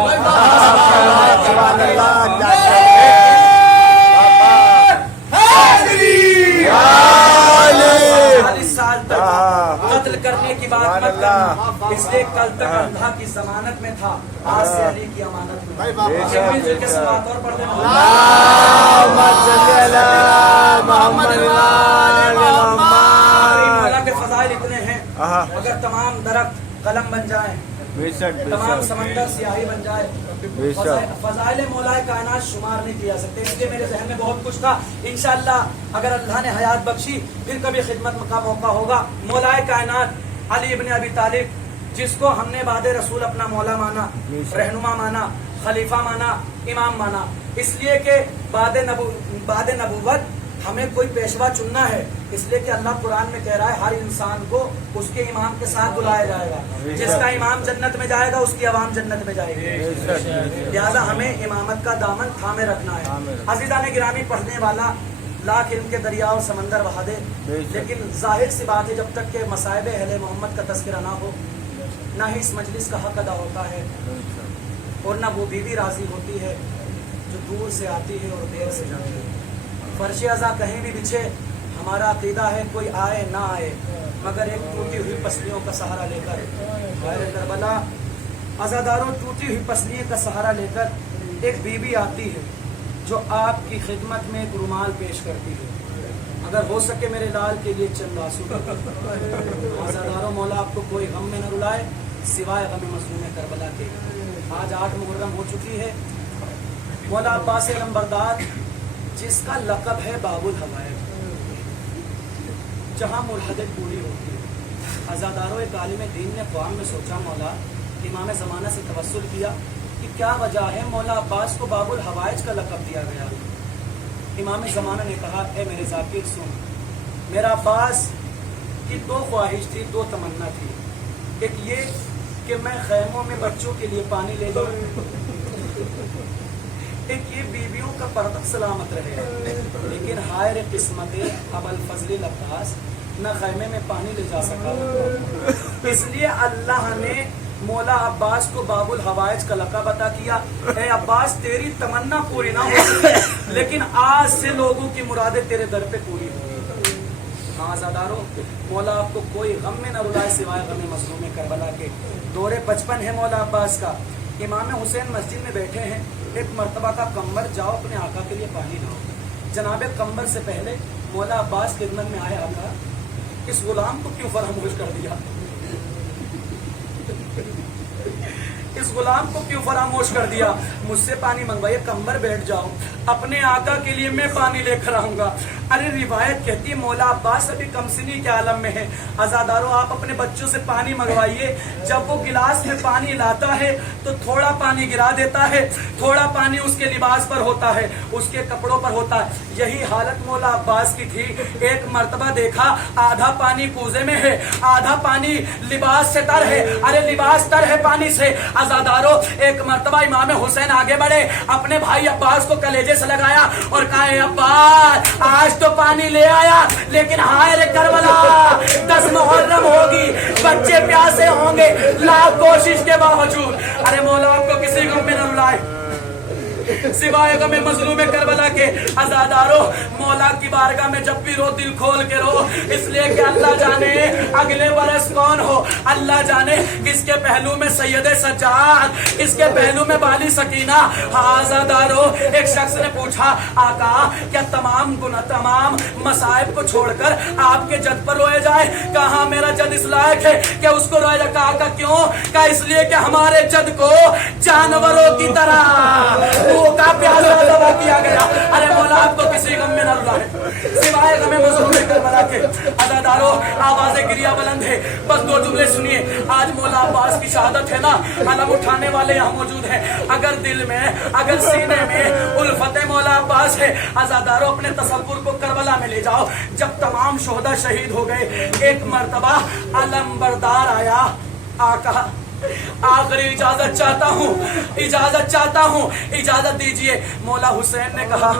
40 साल तक कत्ल करने की बात मत करना, इसलिए कल तक अंधा की जमानत में था, आज से अली की अमानत में। मिलजुल के सलावत और पढ़ देना। मौला के फजाइल इतने हैं, अगर तमाम दरख्त कलम बन जाए, तमाम समंदर सियाही बन जाए, फजाइल मौलाए कायनात शुमार नहीं किया सकते। इसलिए मेरे जहन में बहुत कुछ था। इंशाअल्लाह अगर अल्लाह ने हयात बख्शी फिर कभी खिदमत का मौका होगा। मौलाए कायनात अली इब्न अबी तालिब, जिसको हमने बाद रसूल अपना मौला माना, रहनुमा माना, खलीफा माना, इमाम माना, इसलिए कि बाद नबूवत हमें कोई पेशवा चुनना है, इसलिए कि अल्लाह कुरान में कह रहा है हर इंसान को उसके इमाम के साथ बुलाया जाएगा। जिसका इमाम जन्नत में जाएगा उसकी आवाम जन्नत में जाएगी। लिहाजा हमें इमामत का दामन थामे रखना है। अजीजा ने गिरामी, पढ़ने वाला लाख इल्म के दरिया और समंदर बहा दे, लेकिन जाहिर सी बात है जब तक के मसाइब अहले मोहम्मद का तस्करा ना हो, ना ही इस मजलिस का हक अदा होता है, और ना वो बीवी राजी होती है जो दूर से आती है और देर से जाती है। फर्श अज़ा कहीं भी बिछे, हमारा अकीदा है कोई आए ना आए मगर एक टूटी हुई पसलियों का सहारा लेकर। गैर करबला अज़ादारों, टूटी हुई पसलियों का सहारा लेकर एक बीवी आती है जो आपकी खिदमत में एक रुमाल पेश करती है। अगर हो सके मेरे लाल के लिए चंद आंसू। अज़ादारों, मौला आपको कोई गम में न रुलाए सिवाय गम मज़लूम करबला के। आज 8 मुहर्रम हो चुकी है। मौला अब्बास नंबरदार, जिसका लक़ब है बाबुल हवाइज, जहाँ मुल्हदत पूरी होती है। अज़ादारों, एक आलिम दीन ने ख्वाब में सोचा, मौला इमाम ज़माना से तवस्सुल किया कि क्या वजह है मौला अब्बास को बाबुल हवाइज का लक़ब दिया गया। इमाम ज़माना ने कहा, ए मेरे ज़ाकिर सुन, मेरा अब्बास की 2 ख्वाहिश थी, 2 तमन्ना थी। एक ये कि मैं खैमों में बच्चों के लिए पानी ले जाऊँ, एक ये बीवियों का पर्दा सलामत रहे। लेकिन हाय रे किस्मत अबल फजल अब्बास न खैमे में पानी ले जा सका। इसलिए अल्लाह ने मौला अब्बास को बाबुल हवाइज का लक़ब अता किया। ए अब्बास, तेरी तमन्ना पूरी ना हो लेकिन आज से लोगों की मुरादें तेरे दर पे पूरी होंगी। हाँ अज़ादारों, मौला आपको कोई गम में न रुलाए सिवाय गम मज़लूम करबला के। दौरे 55 है मौला अब्बास का। इमाम हुसैन मस्जिद में बैठे हैं। एक मर्तबा का कम्बर, जाओ अपने आका के लिए पानी लाओ। जनाबे कम्बर से पहले मौला अब्बास खिदमत में आए, आका इस गुलाम को क्यों फरामोश कर दिया, इस गुलाम को क्यों फरामोश कर दिया, मुझसे पानी मंगवाइए। कम्बर बैठ जाओ, अपने आका के लिए मैं पानी लेकर आऊंगा। अरे रिवायत कहती है मौला अब्बास अभी कमसिनी के आलम में है। अज़ादारों, आप अपने बच्चों से पानी मंगवाइए। जब वो गिलास में पानी लाता है तो थोड़ा पानी गिरा देता है, थोड़ा पानी उसके लिबास पर होता है, उसके कपड़ों पर होता है। यही हालत मौला अब्बास की थी। एक मर्तबा देखा आधा पानी कूजे में है, आधा पानी लिबास से तर है। अरे लिबास तर है पानी से। अज़ादारों, एक मर्तबा इमाम हुसैन आगे बढ़े, अपने भाई अब्बास को कलेजे से लगाया और कहा, अब्बास आज तो पानी ले आया, लेकिन हाय रे करबला 10 मुहर्रम होगी, बच्चे प्यासे होंगे लाख कोशिश के बावजूद। अरे मौला आपको किसी गम में न रुलाए सिवाय गम मज़लूम करबला के। अज़ादारों, मौला की बारगाह में जब भी रो दिल खोल के रो, इसलिए कि अल्लाह जाने अगले बरस कौन हो, अल्लाह जाने किसके पहलू में सैयद सज्जाद, किसके पहलू में बाली सकीना। हाँ अज़ादारों, एक शख्स ने पूछा, आका क्या तमाम गुनाह तमाम मसाइब को छोड़कर आपके जद पर रोया जाए? कहा मेरा जद इस लायक है कि उसको रोया जाए। कहा क्यों? कहा इसलिए कि हमारे जद को जानवरों की तरह का प्यासा दवा किया गया। अरे मौला आपको किसी गम में न रुलाए सिवाय गमे मजलूम करबला के। अज़ादारों, आवाज़ें गिरिया बुलंद है, बस दो जुमले सुनिए। आज मौला अब्बास की शहादत है ना, अलम उठाने वाले यहाँ मौजूद हैं। अगर दिल में, अगर सीने में उल्फत मौला अब्बास है, अज़ादारों अपने तसव्वुर को करबला में ले जाओ। जब तमाम शोहदा शहीद हो गए, एक मर्तबा अलम बरदार आया। आका, आखिरी इजाजत चाहता हूँ, इजाजत दीजिए। मौला हुसैन ने कहा,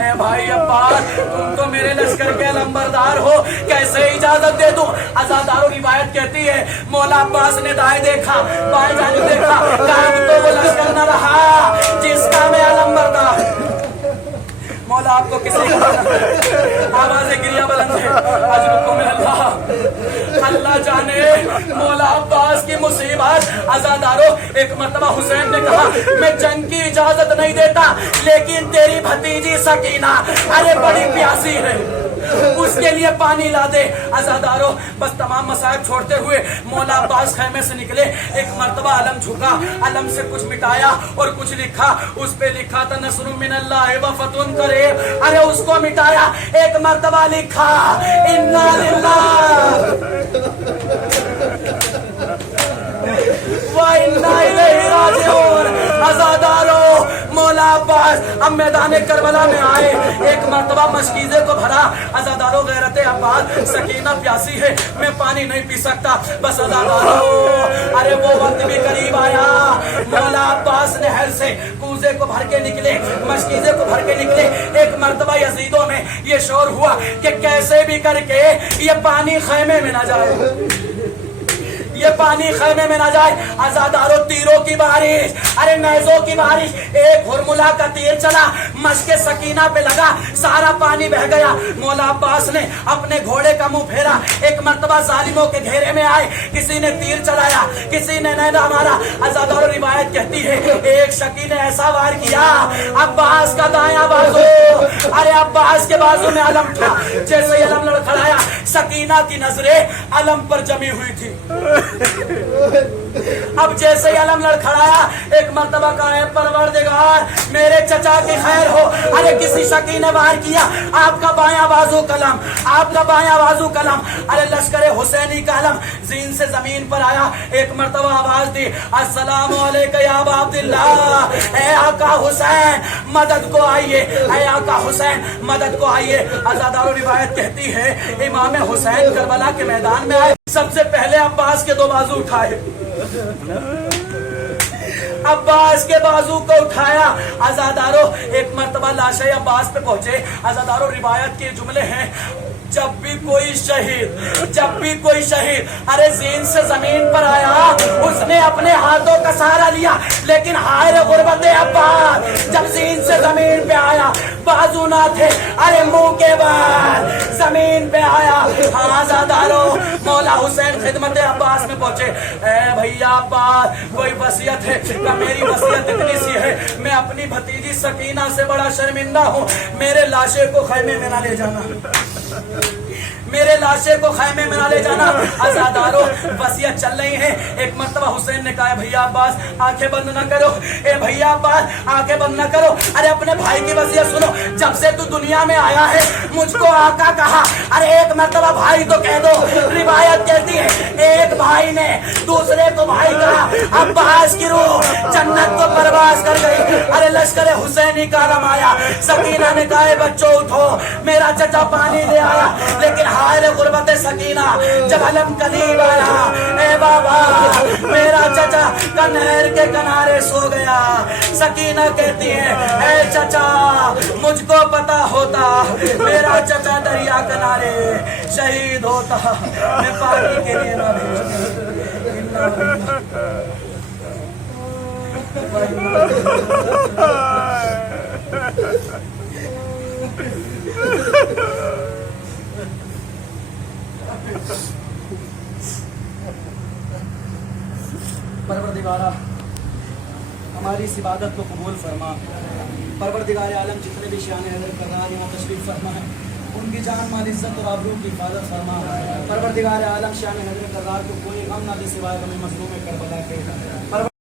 ए भाई अब्बास, तुम तो मेरे लश्कर के अलंबरदार हो, कैसे इजाजत दे दूं? अज़ादारों, रिवायत कहती है मौला अब्बास ने दाएं देखा, बाएं जानिब देखा, कहा तो वो लश्कर न रहा जिसका मैं अलंबरदार। मौला आपको किसी आवाज़ें गिरिया बुलंद है। अल्लाह जाने मौला अब्बास की मुसीबत। अज़ादारों, एक मर्तबा हुसैन ने कहा, मैं जंग की इजाजत नहीं देता, लेकिन तेरी भतीजी सकीना अरे बड़ी प्यासी है, उसके लिए पानी ला दे। अज़ादारों, बस तमाम मसाइब छोड़ते हुए मौला अब्बास खैमे से निकले। एक मर्तबा अलम झुका, अलम से कुछ मिटाया और कुछ लिखा। उस पे लिखा था नस्रुम मिनल्लाहि व फतहुन करीब। अरे उसको मिटाया, एक मर्तबा लिखा इन्ना लिल्लाहि व इन्ना इलैहि राजिऊन। अज़ादारों, मौला अब्बास अब मैदान करबला में आए। एक मर्तबा मशकीज़े को भरा। अज़ादारों, गैरत अब्बास, सकीना प्यासी है, मैं पानी नहीं पी सकता। बस अज़ादारों, अरे वो वक्त भी करीब आया। मौला अब्बास नहर से कूजे को भर के निकले, मशकीज़े को भर के निकले। एक मर्तबा यजीदों में ये शोर हुआ कि कैसे भी करके ये पानी खैमे में ना जाए, ये पानी खैमे में ना जाए। अज़ादारों, तीरों की बारिश, अरे नैज़ों की बारिश। एक हुरमुला का तीर चला, मशके सकीना पे लगा, सारा पानी बह गया। मौला अब्बास ने अपने घोड़े का मुंह फेरा। एक मर्तबा जालिमों के घेरे में आए, किसी ने तीर चलाया, किसी ने नैना मारा। अज़ादारों, रिवायत कहती है एक शकी ने ऐसा वार किया, अब्बास का दायां बाजू, अरे अब्बास के बाजू में अलम था। जैसे ही अलम लड़खड़ाया, सकीना की नजरें अलम पर जमी हुई थी। अब जैसे ही अलम लड़खड़ाया, एक मर्तबा कहा, है परवरदिगार, मेरे चचा की खैर हो। अरे किसी शकी ने वार किया, आपका बायां बाजू कलम, आपका बायां बाजू कलम। अरे लश्कर हुसैनी का अलम जीन से जमीन पर आया। एक मर्तबा आवाज दी, अस्सलामु अलैका या अबा अब्दुल्लाह, ए आका हुसैन मदद को आइए, ए आका हुसैन मदद को आइए। अज़ादारों, रिवायत कहती है इमाम हुसैन करबला के मैदान में आए। सबसे पहले अब्बास के दो बाजू उठाए, अब्बास के बाजू को उठाया। अज़ादारों, एक मर्तबा लाशे अब्बास पे पहुंचे। अज़ादारों, रिवायत के जुमले हैं, जब भी कोई शहीद अरे जीन से जमीन पर आया, उसने अपने हाथों का सहारा लिया, लेकिन हाय रे गुर्बत अब्बास, जब जीन से जमीन पे आया, बाजू ना थे, अरे मुंह के बाद जमीन पे आया। हाँ अज़ादारों, मौला हुसैन खिदमत अब्बास में पहुंचे। ए भैया अब्बास, कोई वसीयत है? क्या मेरी वसीयत इतनी सी है, मैं अपनी भतीजी सकीना से बड़ा शर्मिंदा हूँ, मेरे लाशे को खैमे में ना ले जाना, मेरे लाशे को खैमे में ना ले जाना। अज़ादारों, वसीयत चल रही है। एक मर्तबा हुसैन ने कहा, भैया अब्बास आंखें बंद ना करो, ए भैया अब्बास आंखें बंद ना करो, अरे अपने भाई की वसीयत सुनो। जब से तू दुनिया में आया है, मुझको आका कहा, अरे एक मर्तबा भाई तो कह दो। रिवायत कहती है एक भाई ने दूसरे को भाई कहा, अब्बास की रूह जन्नत को परवास कर गई। अरे लश्कर हुसैनी का आलम आया। सकीना ने कहा, बच्चों उठो, मेरा चचा पानी ले आया, लेकिन हाय रे गुर्बत सकीना, जब अलम करीब आया, ए बाबा मेरा चचा का नहर के किनारे सो गया। सकीना कहती है, ए चचा, मुझको पता होता मेरा चचा दरिया किनारे शहीद होता, मैं पानी के लिए ना परवरदिगारा, हमारी इस इबादत को कबूल फरमा। परवरदिगार आलम, जितने भी शान हज़रत करदार यहाँ तशरीफ फरमा है, उनकी जान माल इज्जत और आबरू की हिफाजत फरमा। परवरदिगार आलम, शान हज़रत करदार को कोई गम ना दे सिवाय गम मज़लूम करबला के।